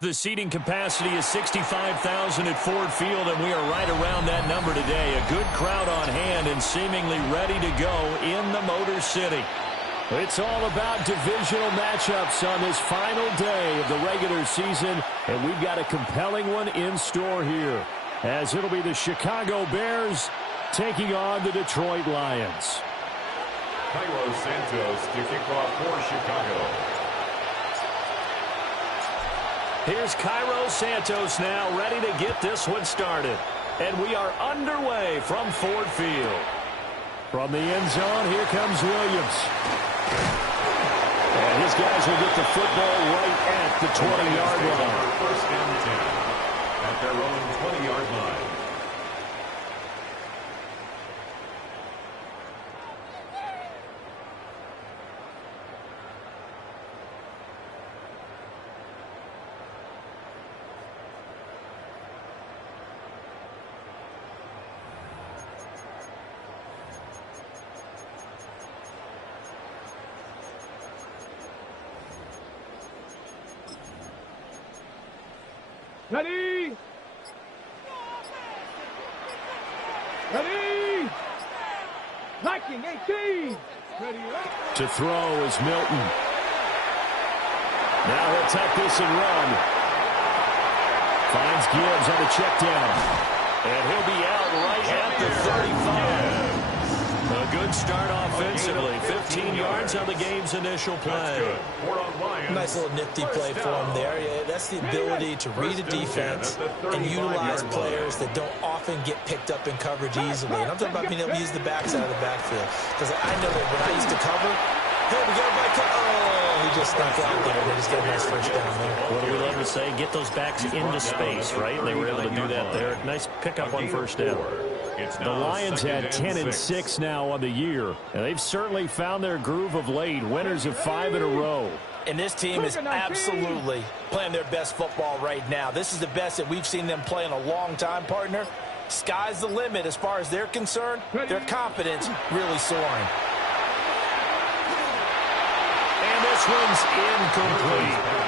The seating capacity is 65,000 at Ford Field, and we are right around that number today. A good crowd on hand and seemingly ready to go in the Motor City. It's all about divisional matchups on this final day of the regular season, and we've got a compelling one in store here, as it'll be the Chicago Bears taking on the Detroit Lions. Cairo Santos to kick off for Chicago. Here's Cairo Santos now ready to get this one started. And we are underway from Ford Field. From the end zone, here comes Williams. And his guys will get the football right at the 20-yard line. First and 10 at their own 20-yard line. Ready! Ready! Liking 18! Ready up! To throw is Milton. Now he'll take this and run. Finds Gibbs on the check down. And he'll be out right at the 35. A good start offensively. 15 yards on the game's initial play. Nice little nifty play for him there. Yeah, that's the ability to read a defense and utilize players that don't often get picked up in coverage easily. And I'm talking about being able to use the backs out of the backfield. Because I know that when I used to cover, hey, we got a back. Oh, he just snuck out there. They just get a nice first down there. What do we love to say? Get those backs into space, right? And they were able to do that there. Nice pickup on first down. The Lions had 10-6 now on the year, and they've certainly found their groove of late. Winners of 5 in a row. And this team is absolutely playing their best football right now. This is the best that we've seen them play in a long time, partner. Sky's the limit as far as they're concerned. Their confidence really soaring. And this one's incomplete.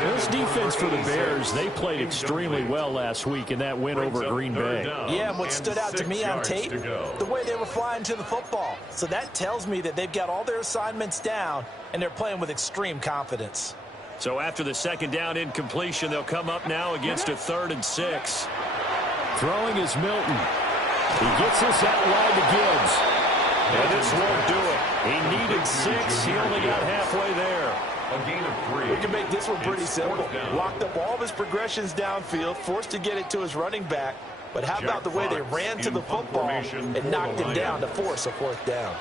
This defense for the Bears, they played extremely well last week in that win over Green Bay. Yeah, and what stood out to me on tape, the way they were flying to the football. So that tells me that they've got all their assignments down, and they're playing with extreme confidence. So after the second down incompletion, they'll come up now against a 3rd and 6. Throwing is Milton. He gets this out wide to Gibbs. And this won't do it. He needed 6. He only got halfway there. A gain of 3. We can make this one pretty simple. Locked up all of his progressions downfield, forced to get it to his running back. But how about the way they ran to the football and knocked him down to force a 4th down?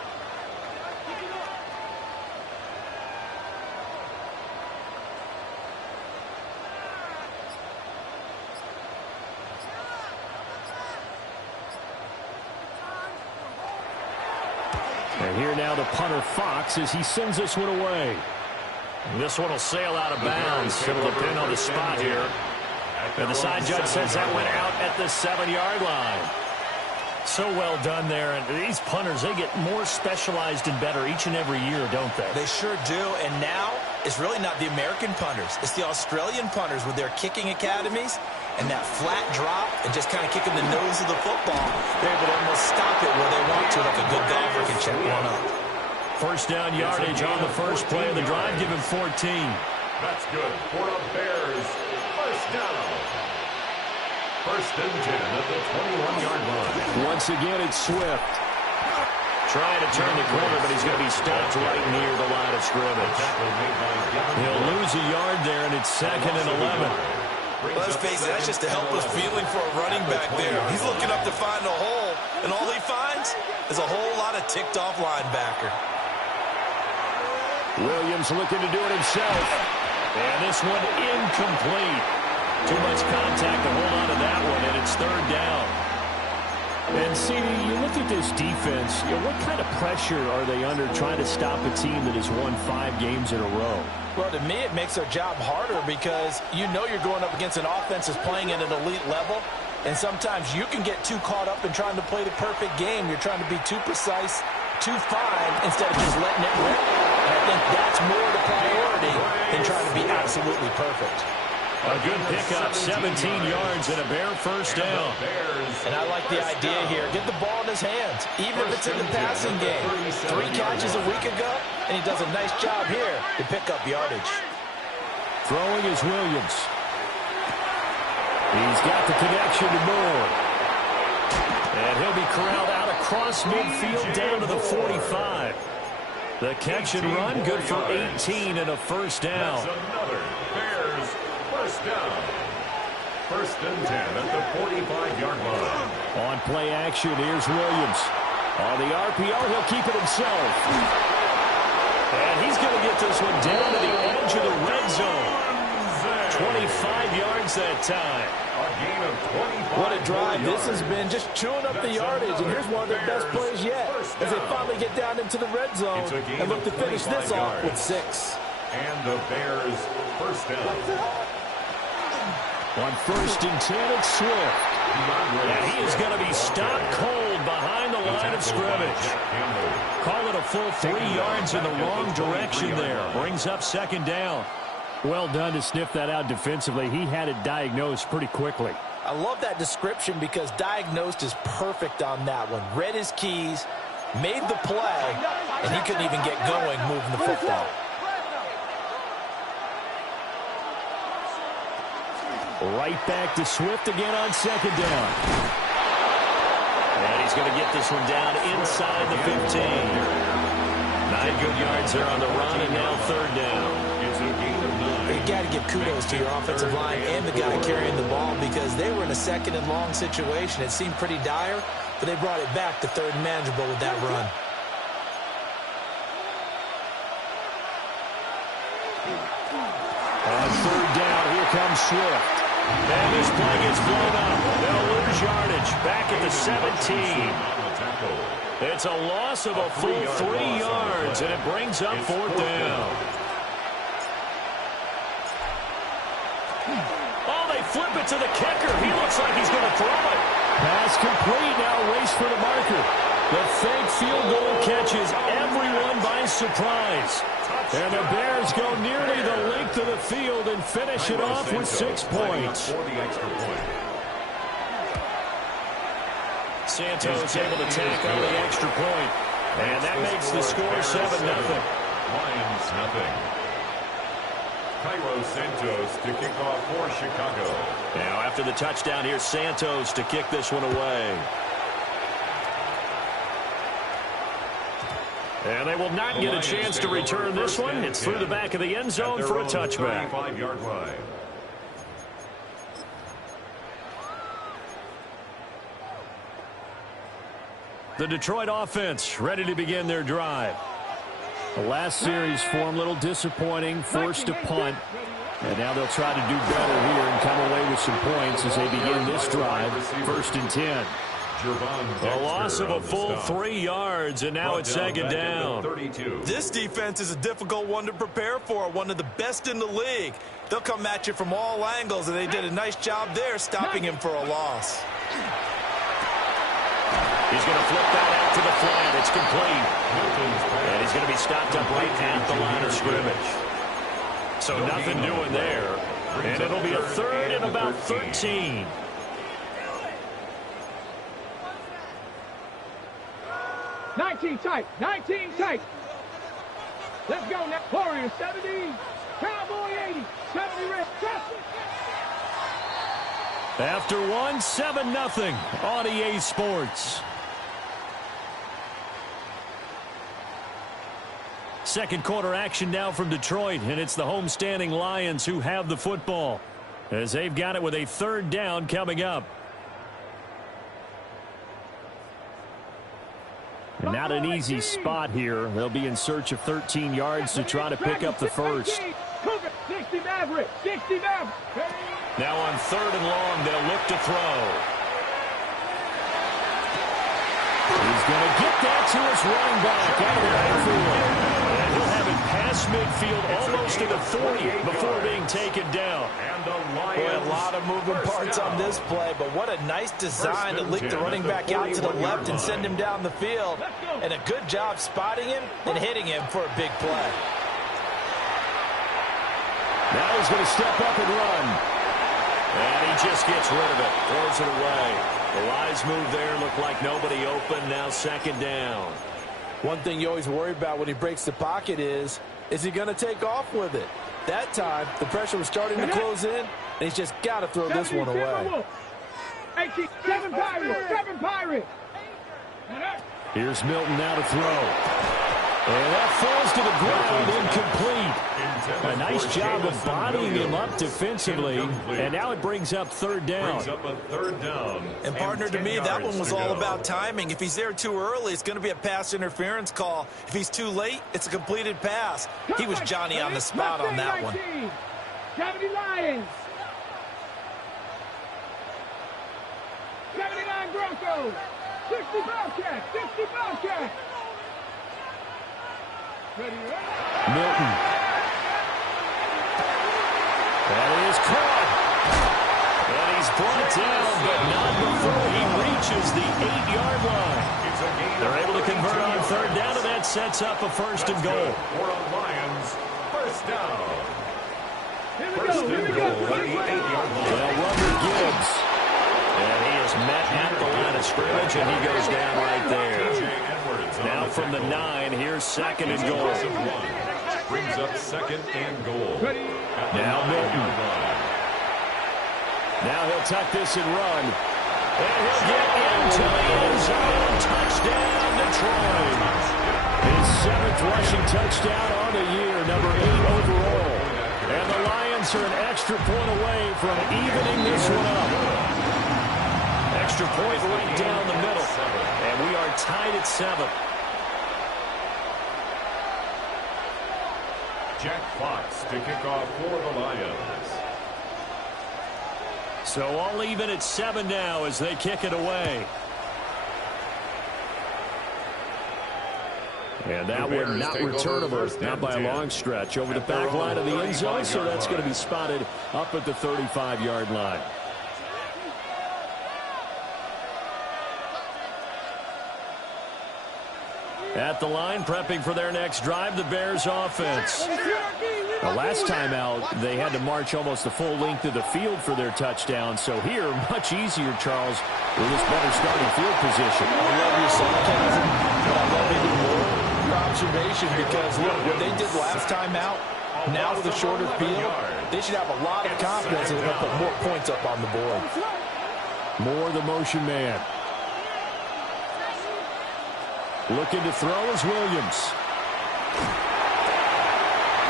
And here now the punter Fox as he sends this one away. This one will sail out of bounds. It'll depend on the spot here. And the side judge says that went out at the 7-yard line. So well done there. And these punters, they get more specialized and better each and every year, don't they? They sure do. And now it's really not the American punters. It's the Australian punters with their kicking academies and that flat drop and just kind of kicking the nose of the football. They're able to almost stop it where they want to, like a good golfer can check one up. First down yardage on the first play of the drive. Give him 14. That's good for the Bears. First down. First and 10 at the 21-yard line. Once again, it's Swift. Trying to turn the corner, but he's going to be stopped right near the line of scrimmage. He'll lose a yard there, and it's 2nd and 11. Let's face it, that's just a helpless feeling for a running back there. He's looking up to find a hole, and all he finds is a whole lot of ticked-off linebacker. Williams looking to do it himself. And this one incomplete. Too much contact to hold on to that one, and it's 3rd down. And, CD, you look at this defense, what kind of pressure are they under trying to stop a team that has won 5 games in a row? Well, to me, it makes their job harder because you know you're going up against an offense that's playing at an elite level, and sometimes you can get too caught up in trying to play the perfect game. You're trying to be too precise, too fine, instead of just letting it rip. And I think that's more the priority than trying to be absolutely perfect. A good pickup, 17 yards and a Bear first down. And I like the idea here. Get the ball in his hands, even if it's in the passing game. 3 catches a week ago, and he does a nice job here to pick up yardage. Throwing is Williams. He's got the connection to Moore. And he'll be corralled out across midfield down to the 45. The catch and run, good for 18 and a first down. That's another Bears first down. First and 10 at the 45-yard line. On play action, here's Williams. On the RPO, he'll keep it himself. And he's going to get this one down to the edge of the red zone. 25 yards that time. A gain of 25. What a drive this has been, just chewing up the yardage. And here's one of their best plays yet as they finally get down into the red zone and look to finish this off with 6. And the Bears first down. On first and 10, it's Swift. And he is going to be stopped cold behind the line of scrimmage. Call it a full 3 yards in the wrong direction there. Brings up second down. Well done to sniff that out defensively. He had it diagnosed pretty quickly. I love that description because diagnosed is perfect on that one. Read his keys, made the play, and he couldn't even get going moving the football. Right back to Swift again on second down. And he's going to get this one down inside the 15. 9 good yards there on the run, and now third down. You got to give kudos to your offensive line and the guy carrying the ball because they were in a second and long situation. It seemed pretty dire, but they brought it back to third and manageable with that run. On third down, here comes Swift. And this play gets blown up. They'll lose yardage back at the 17. It's a loss of a full 3 yards, and it brings up fourth down. Oh, they flip it to the kicker. He looks like he's going to throw it. Pass complete. Now race for the marker. The fake field goal catches everyone by surprise. And the Bears go nearly the length of the field and finish it off with 6 points. Santos able to tack on the extra point. And that makes the score 7-0. Lions nothing. Cairo Santos to kick off for Chicago. Now after the touchdown, here's Santos to kick this one away. And they will not get a chance to return this one. It's through the back of the end zone for a touchback. 35-yard line. The Detroit offense ready to begin their drive. The last series form a little disappointing, forced to punt. And now they'll try to do better here and come away with some points as they begin this drive. First and 10. A loss of a full 3 yards, and now it's second down. This defense is a difficult one to prepare for, one of the best in the league. They'll come at you from all angles, and they did a nice job there stopping him for a loss. He's going to flip that out to the flat. It's complete. And he's going to be stopped up right at the line of scrimmage. So nothing doing there. And it'll be a third and about 13. Tight. 19 tight. Let's go now. Warriors 70. Cowboy 80. 70 red. After one, 7-0 on EA Sports. Second quarter action now from Detroit, and it's the homestanding Lions who have the football as they've got it with a third down coming up. And not an easy spot here. They'll be in search of 13 yards to try to pick up the first. 60 Maverick. 60 Maverick. Now on third and long, they'll look to throw. He's going to get that to his running back out of the backfield. And he'll have it past midfield almost to the 40 before being taken down. Boy, a lot of moving parts on this play, but what a nice design to leak the running back out to the left and send him down the field. And a good job spotting him and hitting him for a big play. Now he's going to step up and run. And he just gets rid of it. Throws it away. The wise move there. Looked like nobody open. Now second down. One thing you always worry about when he breaks the pocket is he going to take off with it? That time, the pressure was starting to close in, and he's just got to throw this one away. 18, 7 Pirates, 7 Pirates. Here's Milton now to throw. And that falls to the ground, incomplete. A nice job of bodying him up defensively, and now it brings up third down. And partner, to me, that one was all about timing. If he's there too early, it's going to be a pass interference call. If he's too late, it's a completed pass. He was Johnny on the spot on that one. 70 Lions. 79 Broncos. 60 Bobcats. 60 Bobcats. Milton. That is caught. And he's brought down, but not before he reaches the 8-yard line. They're able to convert on third down, and that sets up a first and goal. For the Lions, first down. First and goal at the 8-yard line. Well, Robert Gibbs. And he is met at the line of scrimmage, and he goes down right there. Now from the 9, here's second and goal. Brings up second and goal. Now Milton. Now he'll tuck this and run. And he'll get into the end zone. Touchdown, Detroit. His 7th rushing touchdown on the year, number 8 overall. And the Lions are an extra point away from evening this one up. Extra point right down the middle. And we are tied at 7. Jack Fox to kick off for the Lions. So all even at 7 now as they kick it away. And that one not returnable, not by a long stretch, over the back line of the end zone, so that's going to be spotted up at the 35-yard line. At the line, prepping for their next drive, the Bears offense. The last time out, they had to march almost the full length of the field for their touchdown. So here, much easier, Charles, with this better starting field position. I love your sarcasm, but I love even more your observation because, look, what they did last time out, now with a shorter field, they should have a lot of confidence and they'll put more points up on the board. More the motion man. Looking to throw is Williams.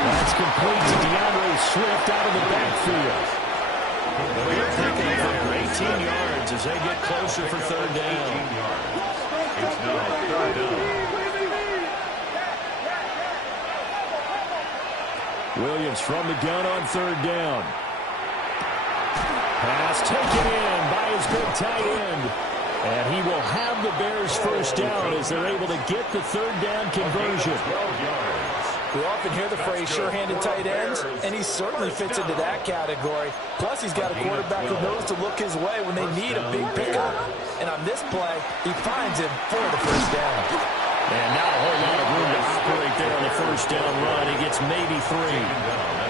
That's complete to DeAndre Swift out of the backfield. For 18 yards as they get closer for third down. It's now third down. Williams from the gun on third down. Pass taken in by his good tight end. And he will have the Bears first down as they're able to get the third down conversion. We often hear the phrase sure-handed tight ends, and he certainly fits into that category. Plus, he's got a quarterback who knows to look his way when they need a big pickup. And on this play, he finds him for the first down. And not a whole lot of room to operate there on the first down run. He gets maybe 3.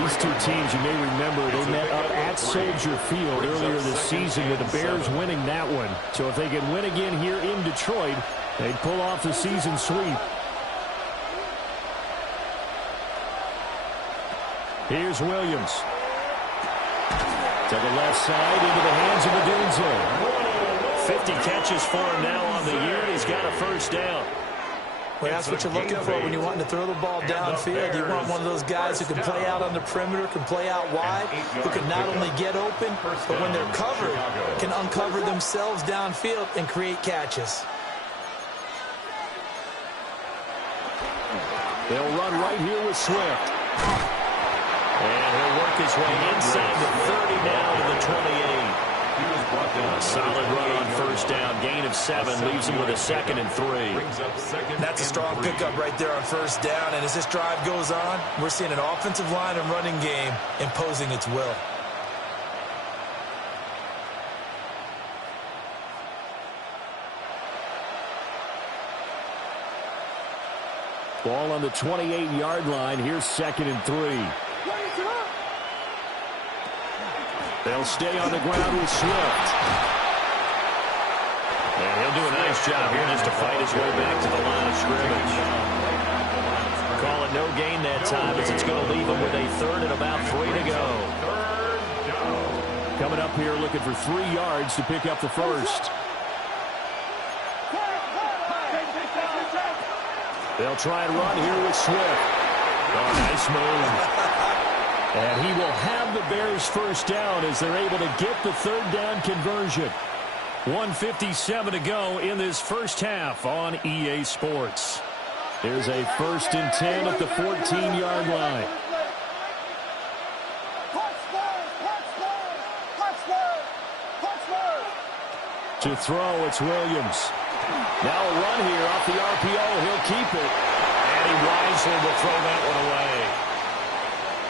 These two teams, you may remember, they met up at Soldier Field earlier this season with the Bears winning that one. So if they can win again here in Detroit, they'd pull off the season sweep. Here's Williams. To the left side into the hands of Odunze. 50 catches for him now on the year, and he's got a first down. Well, that's what you're looking for when you're wanting to throw the ball downfield. You want one of those guys who can play out on the perimeter, can play out wide, who can not only get open, but when they're covered, can uncover themselves downfield and create catches. They'll run right here with Swift. And he'll work his way inside the 30 now to the 28. A solid run on first down. Gain of 7 leaves him with a 2nd and 3. That's a strong pickup right there on first down. And as this drive goes on, we're seeing an offensive line and running game imposing its will. Ball on the 28-yard line. Here's 2nd and 3. They'll stay on the ground with Swift. And he'll do a nice job here just to fight his way back to the line of scrimmage. Call it no gain that time as it's going to leave him with a third and about 3 to go. Coming up here looking for 3 yards to pick up the first. They'll try and run here with Swift. Oh, nice move. And he will have the Bears first down as they're able to get the third down conversion. 1:57 to go in this first half on EA Sports. There's a 1st and 10 at the 14-yard line. To throw, it's Williams. Now a run here off the RPO. He'll keep it. And he wisely will throw that one away.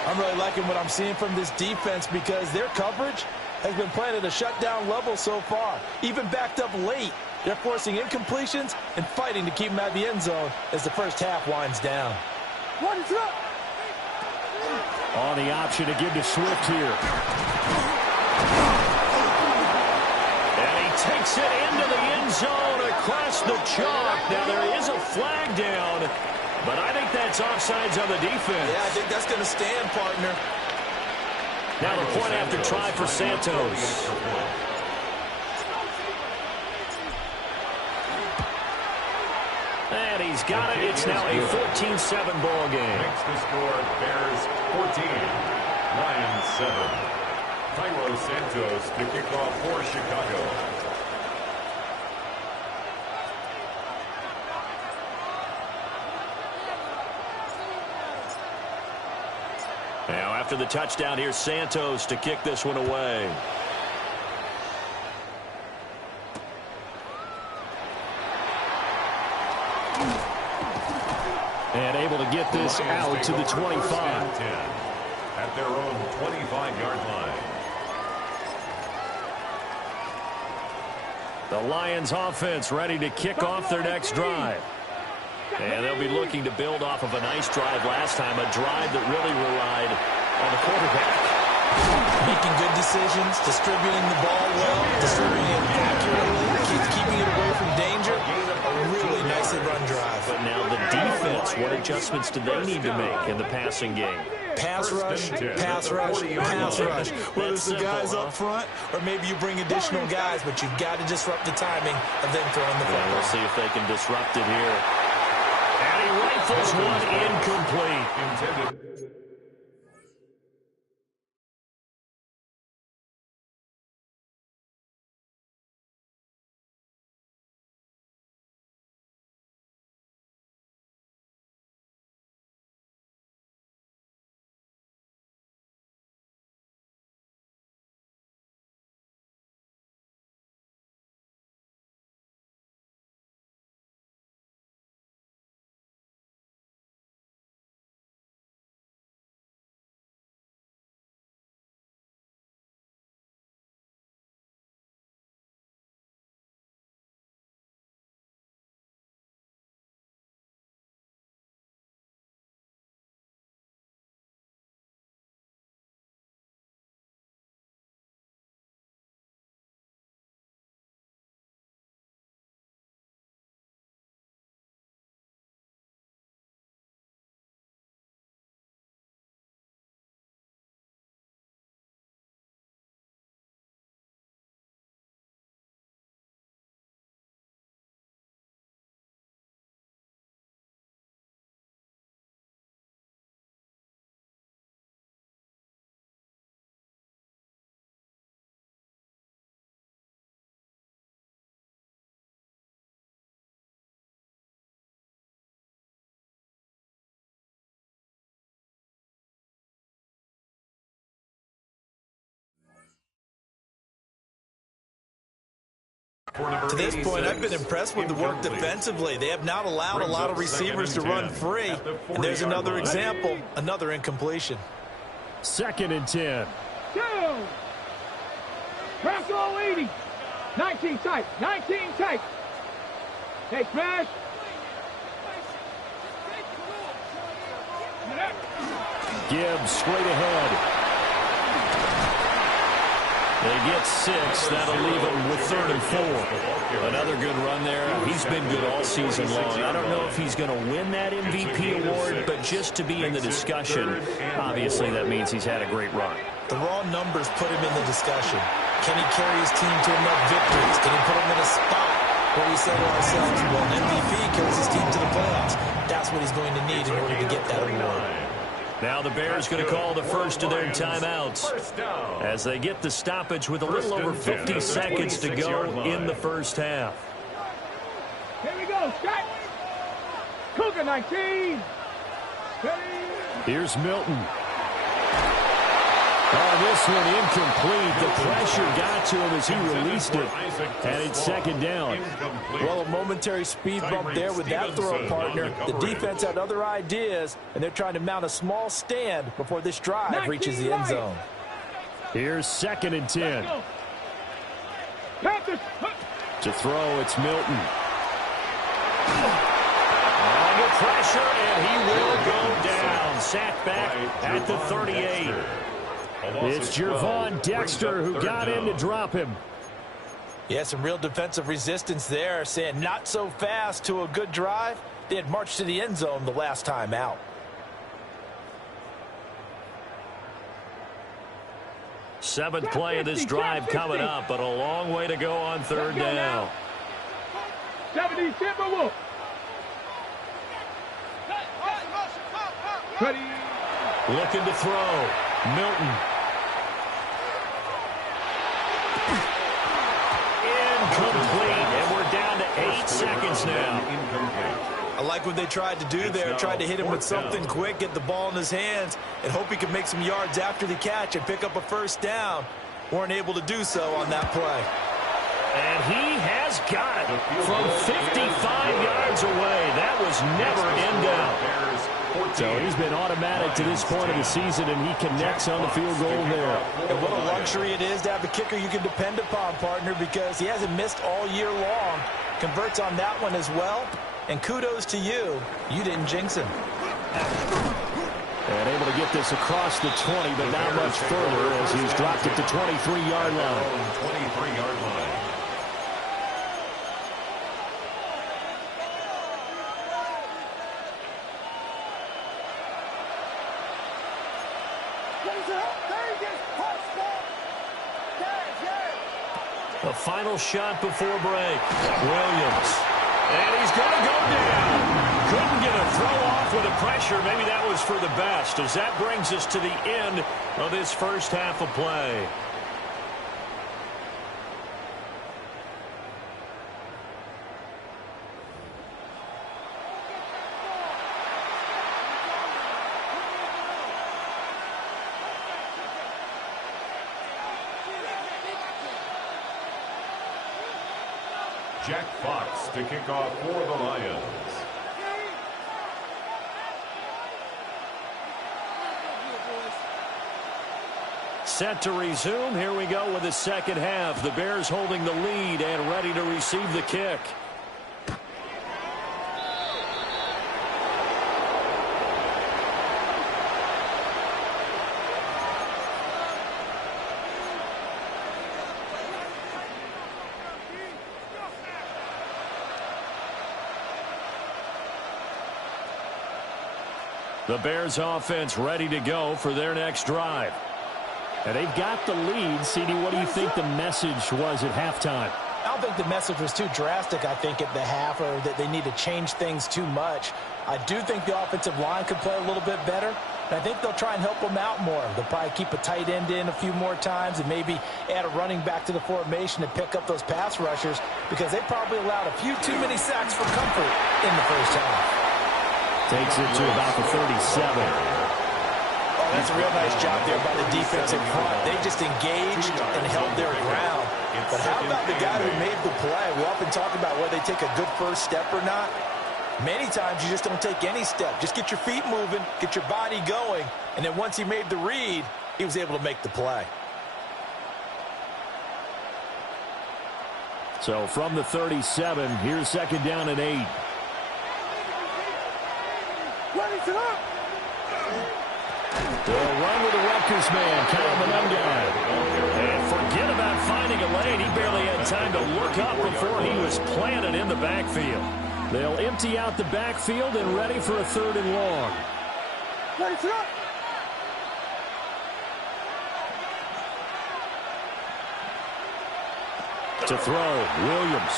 I'm really liking what I'm seeing from this defense because their coverage has been playing at a shutdown level so far. Even backed up late, they're forcing incompletions and fighting to keep them out of the end zone as the first half winds down. On the option to give to Swift here. And he takes it into the end zone across the chalk. Now there is a flag down, but I think that's offsides on the defense. Yeah, I think that's going to stand, partner. Now the point after try for Santos. And he's got it. It's now a 14-7 ball game. Makes the score Bears 14, Lions 7. Cairo Santos to kick off for Chicago. Now after the touchdown, here's Santos to kick this one away. And able to get this out to the 25. At their own 25-yard line. The Lions offense ready to kick off their next drive. And they'll be looking to build off of a nice drive last time, a drive that really relied on the quarterback. Making good decisions, distributing the ball well, distributing it accurately, keeping it away from danger. A really nicely run drive. But now the defense, what adjustments do they need to make in the passing game? Pass rush, pass rush, pass rush. Whether it's the guys up front or maybe you bring additional guys, but you've got to disrupt the timing of them throwing the football. We'll see if they can disrupt it here. And he rifles one incomplete. Intended. To this point, I've been impressed with the work defensively. They have not allowed a lot of receivers to run free. And there's another example, another incompletion. 2nd and 10. Go! Press all 80. 19 tight. 19 tight. Hey, smash. Gibbs straight ahead. They get 6. That'll leave them with 3rd and 4. Another good run there. He's been good all season long. I don't know if he's going to win that MVP award, but just to be in the discussion, obviously that means he's had a great run. The raw numbers put him in the discussion. Can he carry his team to enough victories? Can he put him in a spot where we say to ourselves, well, an MVP carries his team to the playoffs? That's what he's going to need in order to get that award. Now the Bears going to call the first of their timeouts as they get the stoppage with a little over 50 seconds to go in the first half. Here we go, shot. Cougar 19. Here's Milton. Oh, this one incomplete. The pressure got to him as he released it, and it's 2nd down. Well, a momentary speed bump there with that throw, partner. The defense had other ideas, and they're trying to mount a small stand before this drive reaches the end zone. Here's 2nd and 10. To throw, it's Milton. Under pressure, and he will go down. Sacked back at the 38. It's Gervon Dexter who got in to drop him. Yeah, some real defensive resistance there, saying not so fast to a good drive. They had marched to the end zone the last time out. Seventh play of this drive coming up, but a long way to go on 3rd down. 70 Timberwolves. Looking to throw. Milton. Incomplete, and we're down to 8 seconds now. I like what they tried to do there. Tried to hit him with something quick, get the ball in his hands, and hope he could make some yards after the catch and pick up a 1st down. Weren't able to do so on that play. And he has got it from 55 yards away. That was never in doubt. So he's been automatic to this point of the season, and he connects on the field goal there. And what a luxury it is to have a kicker you can depend upon, partner, because he hasn't missed all year long. Converts on that one as well. And kudos to you. You didn't jinx him. And able to get this across the 20, but not much further as he's dropped it to 23-yard line. 23-yard line. The final shot before break. Williams. And he's going to go down. Couldn't get a throw off with the pressure. Maybe that was for the best, as that brings us to the end of this first half of play. Jack Fox to kick off for the Lions. Set to resume. Here we go with the second half. The Bears holding the lead and ready to receive the kick. The Bears offense ready to go for their next drive. And they've got the lead. CD, what do you think the message was at halftime? I don't think the message was too drastic, I think, at the half, or that they need to change things too much. I do think the offensive line could play a little bit better. And I think they'll try and help them out more. They'll probably keep a tight end in a few more times and maybe add a running back to the formation to pick up those pass rushers, because they probably allowed a few too many sacks for comfort in the first half. Takes it to about the 37. Oh, that's a real nice job there by the defense in front. They just engaged and held their ground. But how about the guy who made the play? We often talk about whether they take a good first step or not. Many times you just don't take any step. Just get your feet moving, get your body going, and then once he made the read, he was able to make the play. So from the 37, here's second down and 8. They'll run with the Rutgers man, Kyle Monunga. And forget about delayed. He barely had time to look up before he was planted in the backfield. They'll empty out the backfield and ready for a 3rd and long. To throw, Williams.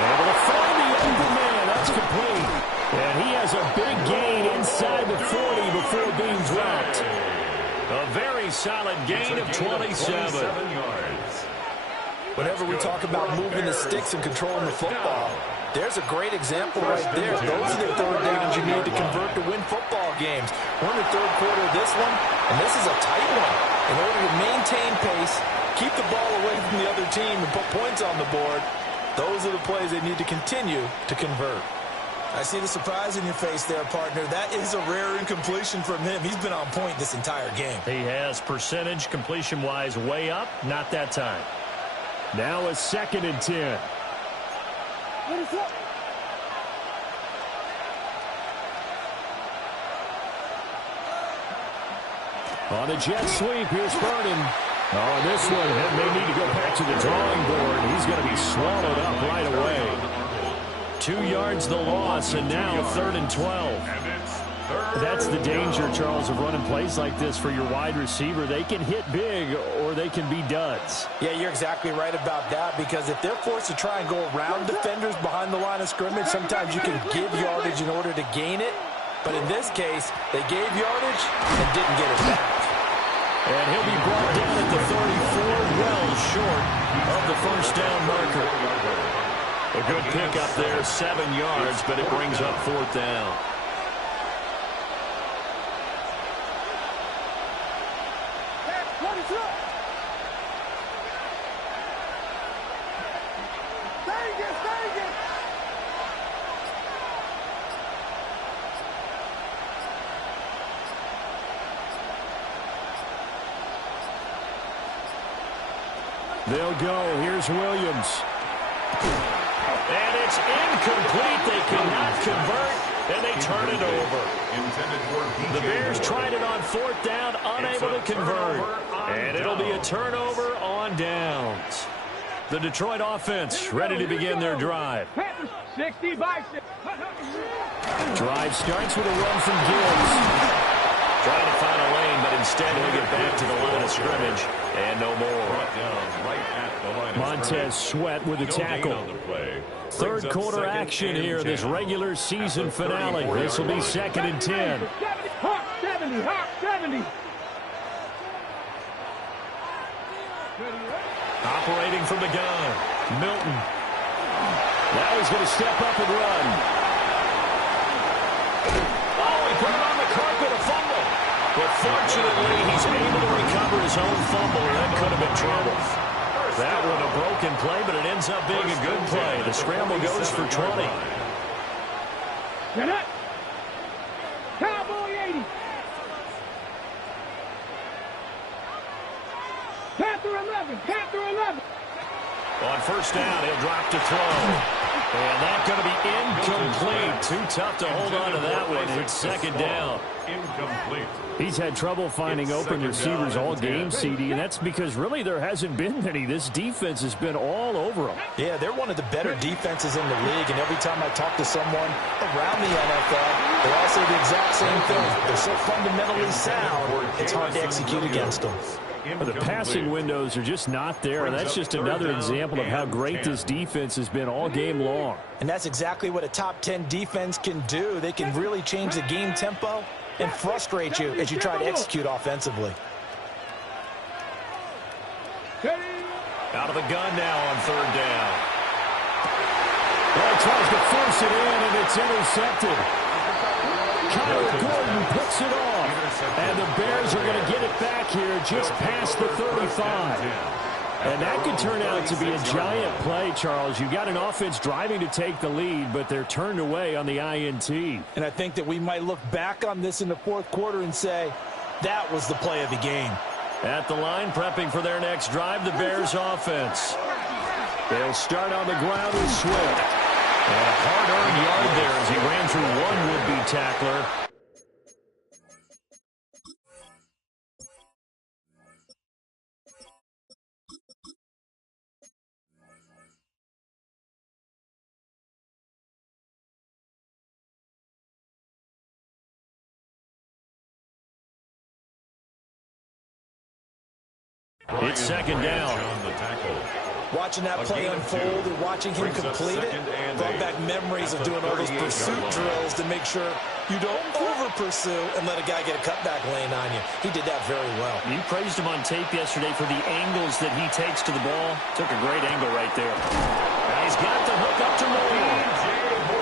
Able to find the open man. That's complete. And he has a big gain inside the 40 before being dropped. A very solid gain of 27 yards. Whenever we talk about moving the sticks and controlling the football, there's a great example right there. Those are the 3rd downs you need to convert to win football games. We're in the 3rd quarter of this one, and this is a tight one. In order to maintain pace, keep the ball away from the other team, and put points on the board, those are the plays they need to continue to convert. I see the surprise in your face there, partner. That is a rare incompletion from him. He's been on point this entire game. He has percentage completion-wise way up. Not that time. Now a 2nd and 10. On the jet sweep, here's Vernon. Oh, this one may need to go back to the drawing board. He's going to be swallowed up right away. 2 yards the loss, and now 3rd and 12. That's the danger, Charles, of running plays like this for your wide receiver. They can hit big, or they can be duds. Yeah, you're exactly right about that, because if they're forced to try and go around defenders behind the line of scrimmage, sometimes you can give yardage in order to gain it. But in this case, they gave yardage and didn't get it back. And he'll be brought down at the 34, well short of the 1st down marker. A good pickup there, 7 yards, but it brings up 4th down. They'll go. Here's Williams. And it's incomplete. They cannot convert, and they turn it over. The Bears tried it on 4th down, unable to convert. And it'll be a turnover on downs. The Detroit offense ready to begin their drive. 60 by 6. Drive starts with a run from Gibbs. Trying to find a lane, but instead he'll get back to the line of scrimmage. And no more. Montez Sweat with a tackle. 3rd quarter action here, this regular season finale. This will be 2nd and 10. Hawk 70, Hawk 70. Operating from the gun, Milton. Now he's going to step up and run. Oh, he put it on the carpet, a fumble. But fortunately, he's able to recover his own fumble. That could have been trouble. That one a broken play, but it ends up being a good play. The scramble goes for 20. Get up. Cowboy 80. Panther 11. Panther 11. On 1st down, he'll drop to throw. And that's going to be incomplete. Too tough to hold on to that one. It's 2nd down. Incomplete. He's had trouble finding open receivers all game, CD, and that's because really there hasn't been many. This defense has been all over them. Yeah, they're one of the better defenses in the league, and every time I talk to someone around the NFL, they all say the exact same thing. They're so fundamentally sound, it's hard to execute against them. The passing windows are just not there, and that's just another example of how great this defense has been all game long. And that's exactly what a top 10 defense can do. They can really change the game tempo and frustrate you as you try to execute offensively. Out of the gun now on 3rd down. Well, tries to force it in, and it's intercepted. Kyle Gordon picks it off. And the Bears are going to get it back here just past the 35. And that could turn out to be a giant play, Charles. You've got an offense driving to take the lead, but they're turned away on the INT. And I think that we might look back on this in the 4th quarter and say, that was the play of the game. At the line, prepping for their next drive, the Bears offense. They'll start on the ground with Swift. And a hard-earned yard there as he ran through one would-be tackler. It's second down. Watching that play unfold and watching him complete it brought back memories of doing all those pursuit drills to make sure you don't over-pursue and let a guy get a cutback lane on you. He did that very well. You praised him on tape yesterday for the angles that he takes to the ball. Took a great angle right there. Now he's got the hook up to Moore.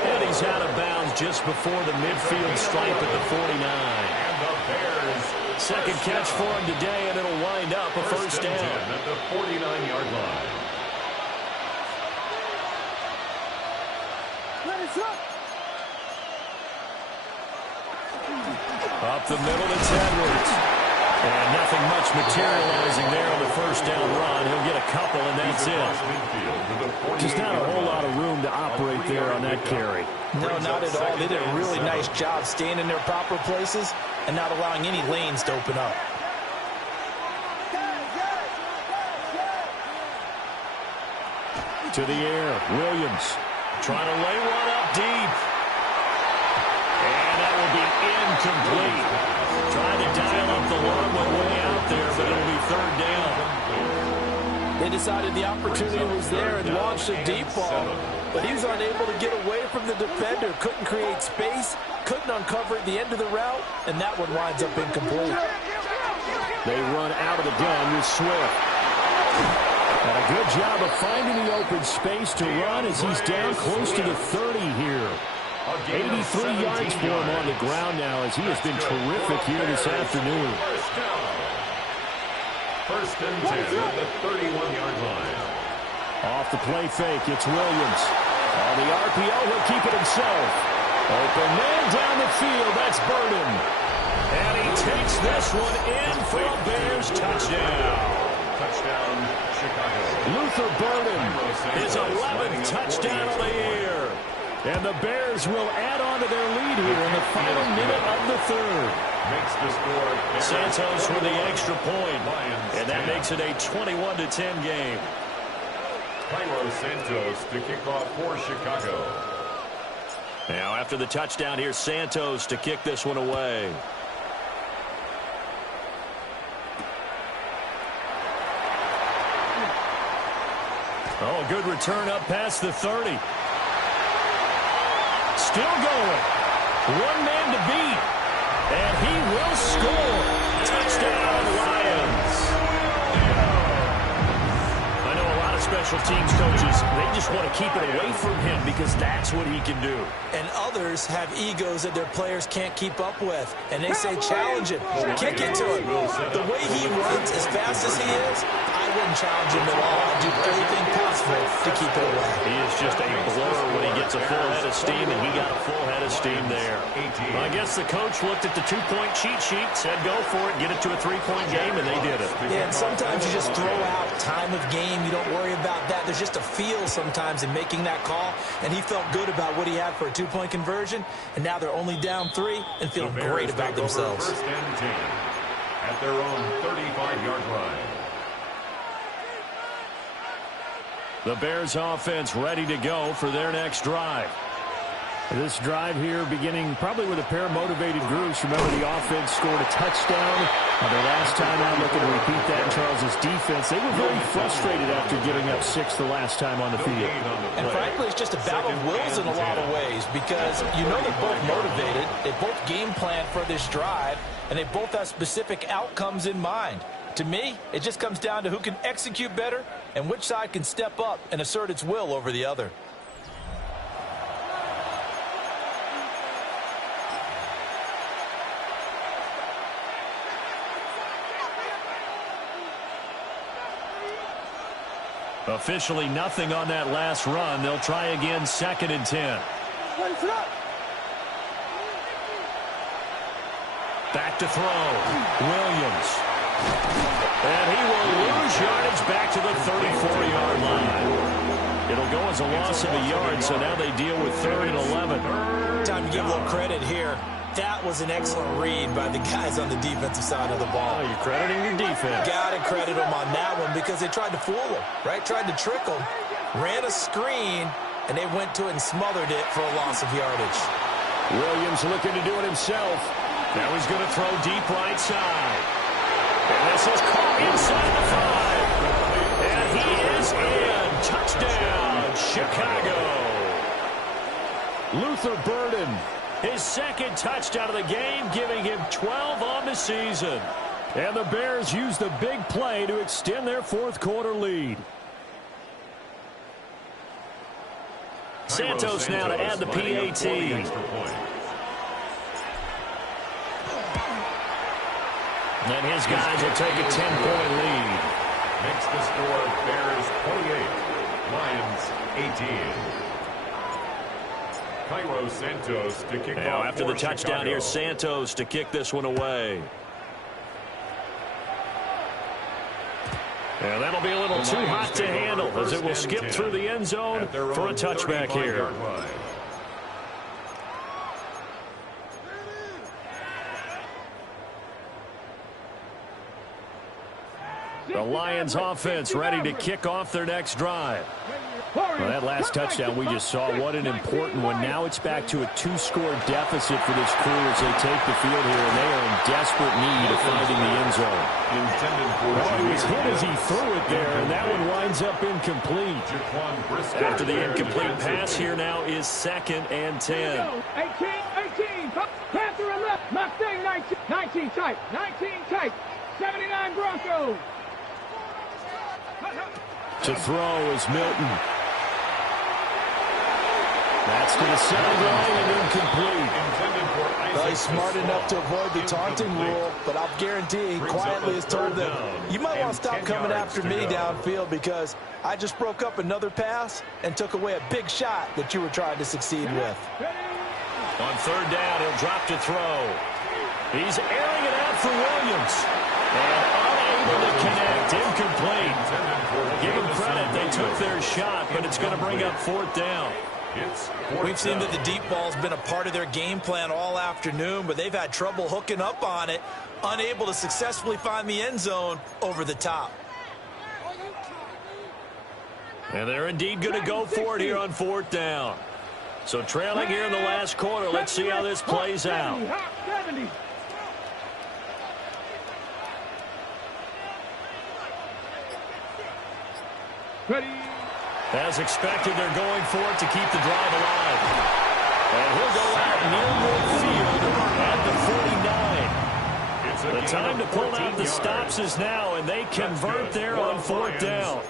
And he's out of bounds just before the midfield stripe at the 49. Second catch for him today, and it'll wind up a first down. At the 49-yard line. Up the middle, it's Edwards. And nothing much materializing there on the first down run. He'll get a couple, and that's it. Just not a whole lot of room to operate there on that carry. No, not at all. They did a really nice job staying in their proper places and not allowing any lanes to open up. To the air, Williams trying to lay one up deep. And that will be incomplete. Trying to dial up the long one way out there, but it'll be third down. They decided the opportunity was there and launched a deep ball, but he was unable to get away from the defender, couldn't create space, couldn't uncover at the end of the route, and that one winds up incomplete. They run out of the gun with Swift. And a good job of finding the open space to run as he's down close to the 30 here. 83 yards for him on the ground now as he has been terrific here this afternoon. First and 10 at the 31-yard line. Off the play fake, it's Williams. On the RPO, he'll keep it himself. Open man down the field, that's Burden. And he takes this one in for a Bears touchdown. Touchdown, Chicago. Luther Burden, his 11th touchdown of the year. And the Bears will add on to their lead here in the final minute of the third. Makes the score. Santos with the extra point. And that makes it a 21-10 game. Cairo Santos to kick off for Chicago. Now after the touchdown, here's Santos to kick this one away. Oh, a good return up past the 30. Still going. One man to beat. And he will score. Touchdown, Lions. I know a lot of special teams coaches, they just want to keep it away from him because that's what he can do. And others have egos that their players can't keep up with. And they say, challenge him. Kick it to him. The way he runs as fast as he is, I wouldn't challenge him at all. I'd do everything possible to keep it away. He is just a blur when he gets a full head of steam, and he got a full head of steam there. Well, I guess the coach looked at the two-point cheat sheet, said go for it, get it to a three-point game, and they did it. Yeah, and sometimes you just throw out time of game. You don't worry about that. There's just a feel sometimes in making that call, and he felt good about what he had for a two-point conversion, and now they're only down 3 and feeling great about themselves. First and 10 at their own 35-yard line. The Bears offense ready to go for their next drive. This drive here beginning probably with a pair of motivated groups. Remember, the offense scored a touchdown. Their last time out, looking to repeat that in Charles' defense. They were very frustrated after giving up 6 the last time on the field. And frankly, it's just a battle of wills in a lot of ways because you know they're both motivated. They both game plan for this drive, and they both have specific outcomes in mind. To me, it just comes down to who can execute better and which side can step up and assert its will over the other. Officially nothing on that last run. They'll try again, second and 10. Back to throw. Williams. And he will lose yardage back to the 34-yard line. It'll go as a loss of a yard, so now they deal with 3rd and 11. Time to give a little credit here. That was an excellent read by the guys on the defensive side of the ball. Oh, you're crediting your defense. Got to credit them on that one because they tried to fool him, right? Tried to trick him, ran a screen, and they went to it and smothered it for a loss of yardage. Williams looking to do it himself. Now he's going to throw deep right side. And this is caught inside the 5. And he is in. Touchdown, Chicago. Luther Burden, his second touchdown of the game, giving him 12 on the season. And the Bears use the big play to extend their fourth quarter lead. Santos now to add the PAT. And his guys will take a 10-point lead. Makes the score Bears 28, Lions 18. Cairo Santos to kick Now off after the touchdown Chicago. here, Santos to kick this one away. And that'll be a little too hot to handle as it will skip through the end zone for a touchback here. The Lions offense ready to kick off their next drive. Well, that last touchdown we just saw, what an important one. Now it's back to a two-score deficit for this crew as they take the field here, and they are in desperate need of finding the end zone. Well, he was hit as he threw it there, and that one winds up incomplete. After the incomplete pass, here now is 2nd and 10. 18. Panther and left. Mustang 19 tight. 19 tight. 79 Broncos. To throw is Milton. That's to the sideline and incomplete. Well, he's smart enough to avoid the taunting rule, but I'll guarantee he quietly has told them, you might want to stop coming after me downfield because I just broke up another pass and took away a big shot that you were trying to succeed with. On 3rd down, he'll drop to throw. He's airing it out for Williams. And unable to connect, incomplete. Give them credit, they took their shot, but it's going to bring up 4th down. We've seen that the deep ball's been a part of their game plan all afternoon, but they've had trouble hooking up on it, unable to successfully find the end zone over the top. And they're indeed going to go for it here on 4th down. So trailing here in the last quarter, let's see how this plays out. Ready. As expected, they're going for it to keep the drive alive. And he'll go out near midfield at the 49. The time to pull out the stops is now, and they convert there on 4th down.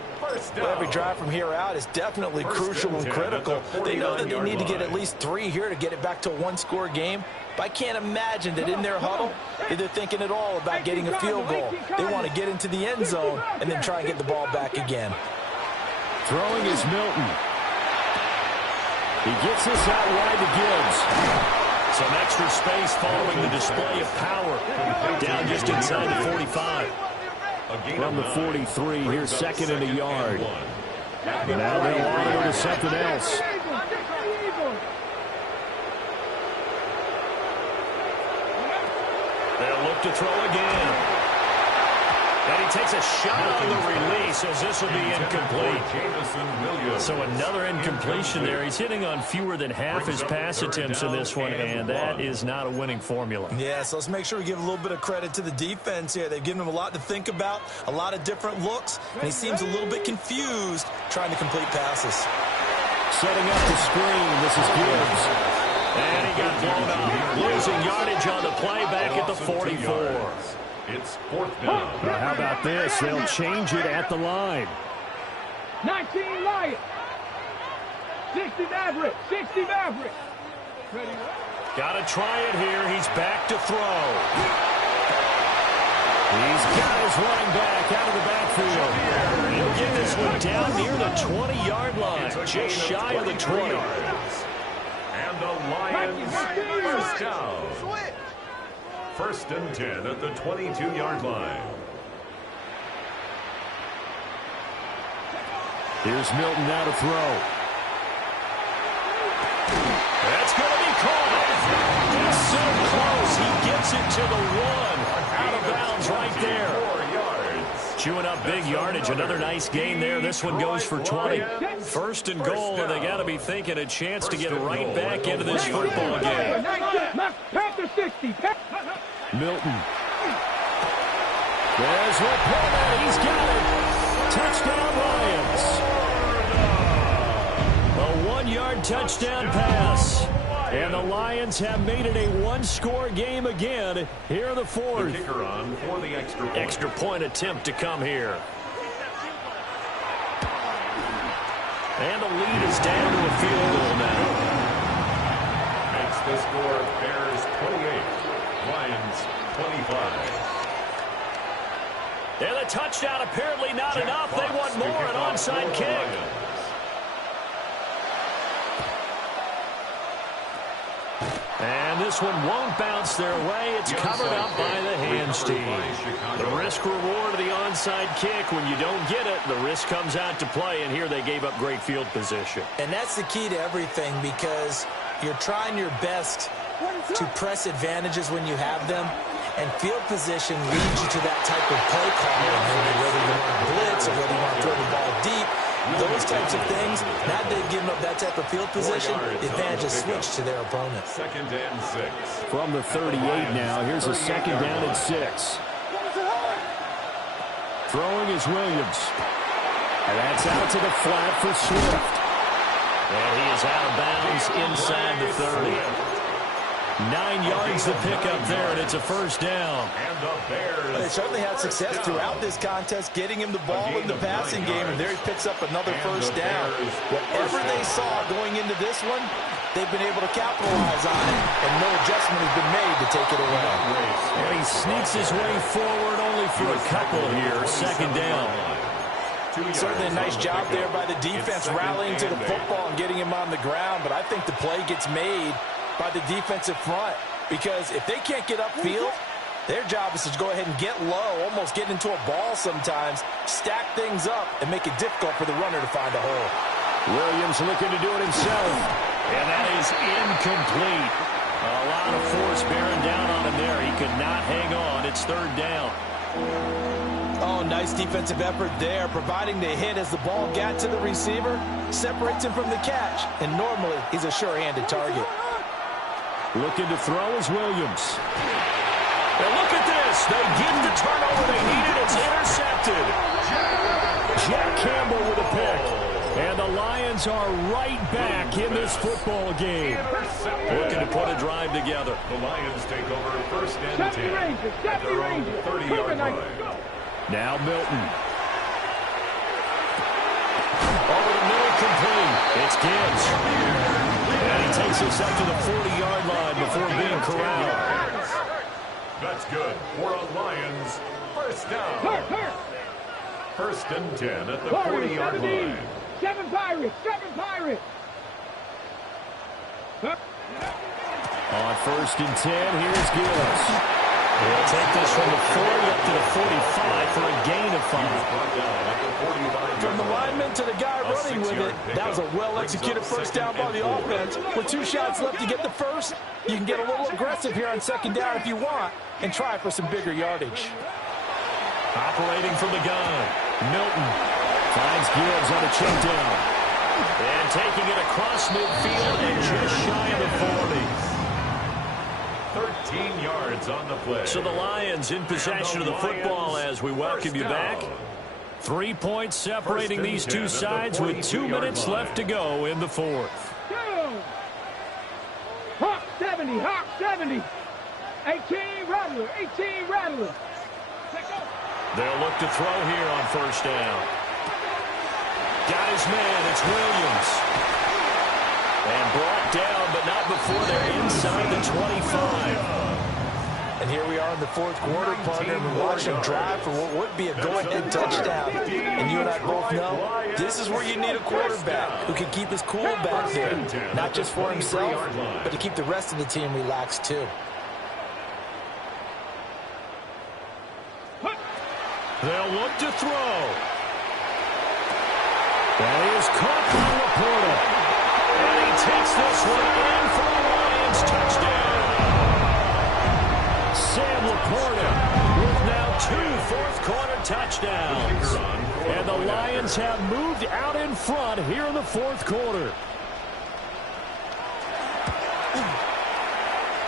Well, every drive from here out is definitely crucial and critical. They know that they need to get at least 3 here to get it back to a one-score game. But I can't imagine that in their huddle, they're thinking at all about getting a field goal. They want to get into the end zone and then try and get the ball back again. Throwing is Milton. He gets this out wide to Gibbs. Some extra space following the display of power. Down just inside the 45. From the 43, here's 2nd and a yard. Now they'll auto to something else. They'll look to throw again. And he takes a shot on the release as this will be incomplete. So another incompletion there. He's hitting on fewer than half his pass attempts in this one, and that is not a winning formula. Yeah, so let's make sure we give a little bit of credit to the defense here. They've given him a lot to think about, a lot of different looks, and he seems a little bit confused trying to complete passes. Setting up the screen, this is Gibbs. And he got blown up. Losing yardage on the play back at the 44. It's 4th down. How about this? They'll change it at the line. 19 Lions. 60 Maverick. 60 Maverick. Ready. Got to try it here. He's back to throw. He's got his running back out of the backfield. He'll get this one down near the 20-yard line. Just shy of the 20. And the Lions 1st down. 1st and 10 at the 22-yard line. Here's Milton now to throw. That's going to be caught. It's so close. He gets it to the 1. Out of bounds right there. 4 yards. Chewing up big yardage. Another nice gain there. This one goes for 20. 1st and goal, and they got to be thinking a chance to get right back into this football game. Panther 60. Milton. There's Laporta. He's got it. Touchdown, Lions. A 1-yard touchdown pass. And the Lions have made it a one-score game again here in the fourth. The kicker on for the extra point. Extra point attempt to come here. And the lead is down to a field goal now. Makes the score Bears 28, Lions 25. And the touchdown apparently not enough. They want more, an onside kick. And this one won't bounce their way. It's covered up by the hands team. The risk reward of the onside kick. When you don't get it, the risk comes out to play. And here they gave up great field position. And that's the key to everything, because you're trying your best to press advantages when you have them. And field position leads you to that type of play calling. Whether you want to blitz or whether you want to throw the ball deep. Those types of things, now they've given up that type of field position, the advantage is switched to their opponent. 2nd and 6. From the 38 now, here's a 2nd down and 6. Throwing is Williams. And that's out to the flat for Swift. And he is out of bounds inside the 30. 9 yards to pick up there, and it's a first down. And the Bears. They certainly had success throughout this contest, getting him the ball in the passing game, and there he picks up another first down. Whatever they saw going into this one, they've been able to capitalize on it, and no adjustment has been made to take it away. And he sneaks his way forward only for a couple here. 2nd down. Certainly a nice job there by the defense, rallying to the football and getting him on the ground, but I think the play gets made by the defensive front, because if they can't get upfield, their job is to go ahead and get low, almost get into a ball sometimes, stack things up, and make it difficult for the runner to find a hole. Williams looking to do it himself. And that is incomplete. A lot of force bearing down on him there. He could not hang on. It's 3rd down. Oh, nice defensive effort there, providing the hit as the ball got to the receiver, separates him from the catch, and normally he's a sure-handed target. Looking to throw is Williams. And look at this. They get the turnover they needed. It's intercepted. Jack Campbell with a pick. And the Lions are right back in this football game. Looking to put a drive together. The Lions take over 1st and 10 at their own 30-yard line. Now Milton. Over the middle, complete. It's Gibbs. And he takes us up to the 40-yard line before being corralled. That's good for a Lions first down. 1st and 10 at the 40-yard line. 7 Pirates, 7 Pirates. On 1st and 10, here's Gibbs. He'll take this from the 40 up to the 45 for a gain of 5. From the lineman to the guy running with it, that was a well-executed first down by the offense. With 2 shots left to get the first, you can get a little aggressive here on 2nd down if you want and try for some bigger yardage. Operating from the gun, Milton finds Gibbs on a check down. And taking it across midfield and just shy of the 40. 13 yards on the play. So the Lions in possession of the football as we welcome you back. 3 points separating these two sides with 2 minutes left to go in the 4th. Hawk 70, Hawk 70. 18 Rattler, 18 Rattler. They'll look to throw here on 1st down. Got his man, it's Williams. And brought down, but not before they're inside the 25. And here we are in the 4th quarter, partner, and we're watching them drive for what would be a go-ahead touchdown. And you and I both know this is where you need a quarterback who can keep his cool back there, not just for himself, but to keep the rest of the team relaxed too. They'll look to throw. That is caught by Laporta. And he takes this one in for the Lions touchdown. Sam Laporta with now 2 fourth-quarter touchdowns. And the Lions have moved out in front here in the 4th quarter.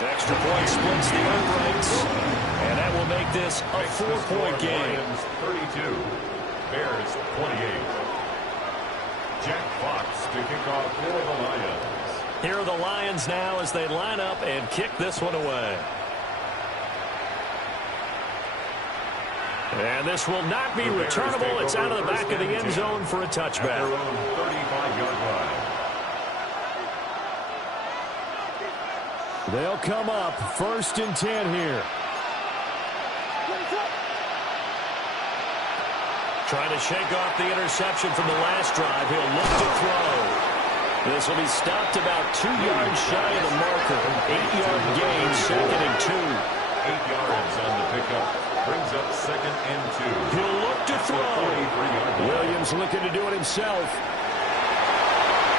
Extra point splits the uprights. And that will make this a 4-point game. Lions 32, Bears 28. Jack Fox to kick off for the Lions. Here are the Lions now as they line up and kick this one away. And this will not be returnable. It's out of the back of the end zone for a touchback. At their own 35-yard line. They'll come up 1st and 10 here. Trying to shake off the interception from the last drive. He'll look to throw. This will be stopped about 2 yards shy of the marker. 8-yard gain, 2nd and 2. 8 yards on the pickup. Brings up 2nd and 2. He'll look to throw. Williams looking to do it himself.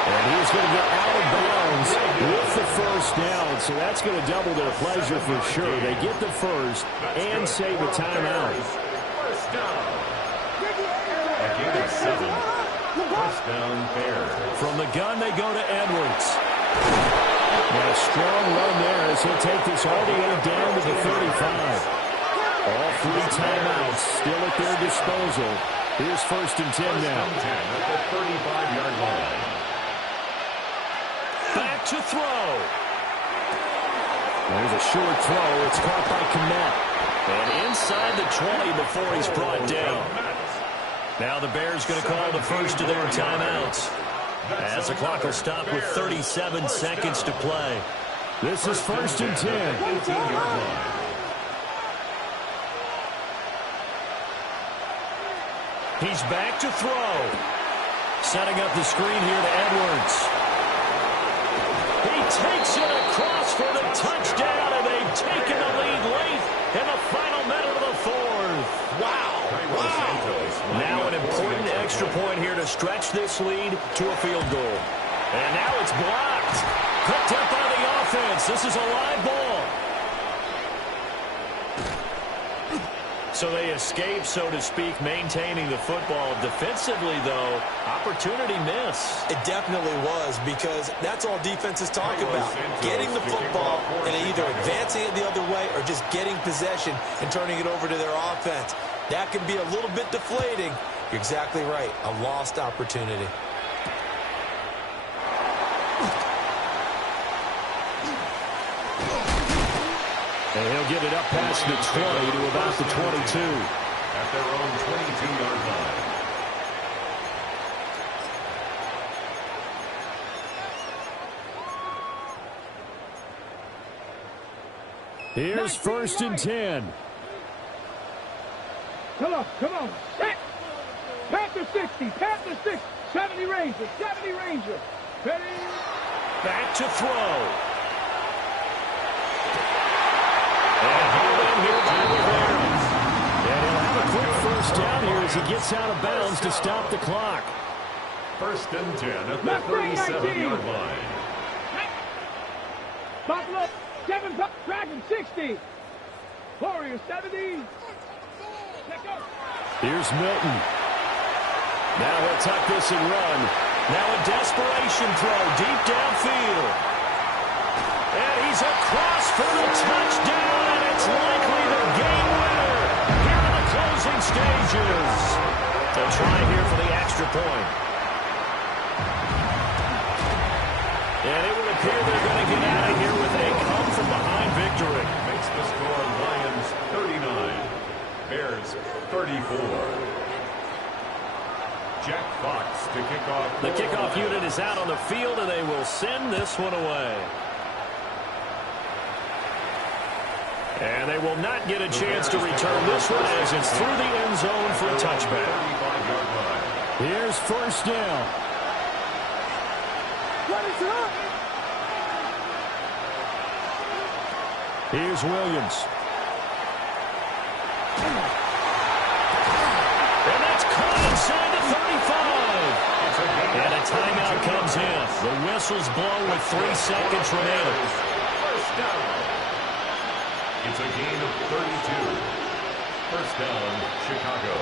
And he's going to get out of bounds with the first down. So that's going to double their pleasure for sure. They get the first and save a timeout. First down. A gain of 7. First down, Bears. From the gun, they go to Edwards. And a strong run there as he'll take this all the way down to the 35. All 3 timeouts still at their disposal. Here's 1st and 10 now. First and 10 at the 35-yard line. Back to throw. There's a short throw. It's caught by Kmet. And inside the 20 before he's brought down. Now the Bears going to call the first of their timeouts. As the clock will stop with 37 seconds to play. This is 1st and 10. 18-yard line. He's back to throw. Setting up the screen here to Edwards. He takes it across for the touchdown, and they've taken the lead late in the final minute of the 4th. Wow. Now an important extra point here to stretch this lead to a field goal. And now it's blocked. Picked up by the offense. This is a live ball. So they escape, so to speak, maintaining the football. Defensively, though, opportunity miss. It definitely was, because that's all defenses talk about. Getting the football and either advancing it the other way or just getting possession and turning it over to their offense. That can be a little bit deflating. You're exactly right. A lost opportunity. And he'll get it up past the 20 to about the 22. At their own 22-yard line. Here's 1st and 10. Come on. Set. Panther 60. Panther 60. 70 Ranger. 70 Ranger. Ready? Back to throw. And hauled in here by Rivera. And he'll have a quick first down here as he gets out of bounds to stop the clock. 1st and 10 at the 37-yard line. Buffalo 7. Dragon 60. Warriors 70. Here's Milton. Now he'll tuck this and run. Now a desperation throw deep downfield. And he's across for the touchdown, and it's likely the game winner here in the closing stages. They'll try here for the extra point. And it would appear they're going to get out of here with a come-from-behind victory. Makes the score Lions 39, Bears 34. Jack Fox to kick off. The kickoff unit is out on the field, and they will send this one away. And they will not get a chance to return this one as it's through the end zone for a touchback. Here's 1st down. Here's Williams. And that's caught inside the 35. And a timeout comes in. The whistles blow with 3 seconds remaining. First down. It's a gain of 32. First down, Chicago.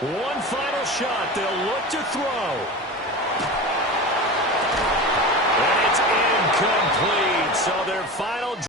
One final shot. They'll look to throw. And it's incomplete. So their final